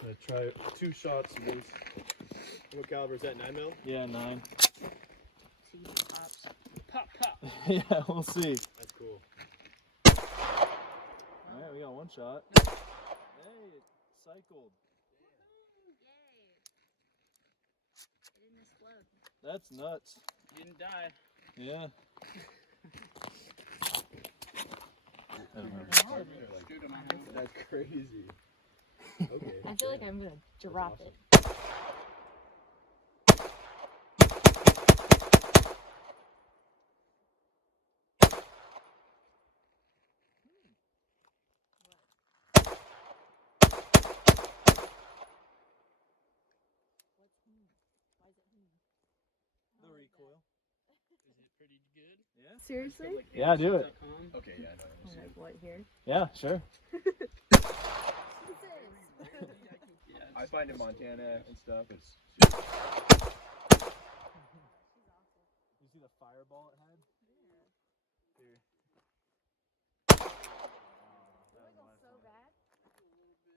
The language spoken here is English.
I'm gonna try 2 shots of these. What caliber is that? 9mm? Yeah, 9. See if it pops. Pop, pop. Yeah, we'll see. That's cool. Alright, we got 1 shot. Hey, it cycled. Yay. It didn't explode. That's nuts. You didn't die. Yeah. That's crazy. Okay. I feel like I'm gonna drop it. The recoil. Is it pretty good? Yeah. Seriously? Yeah, do it. Okay, yeah, no, Oh, like what here? Yeah, sure. I find in Montana and stuff, it's You see the fireball it had? Yeah. Here.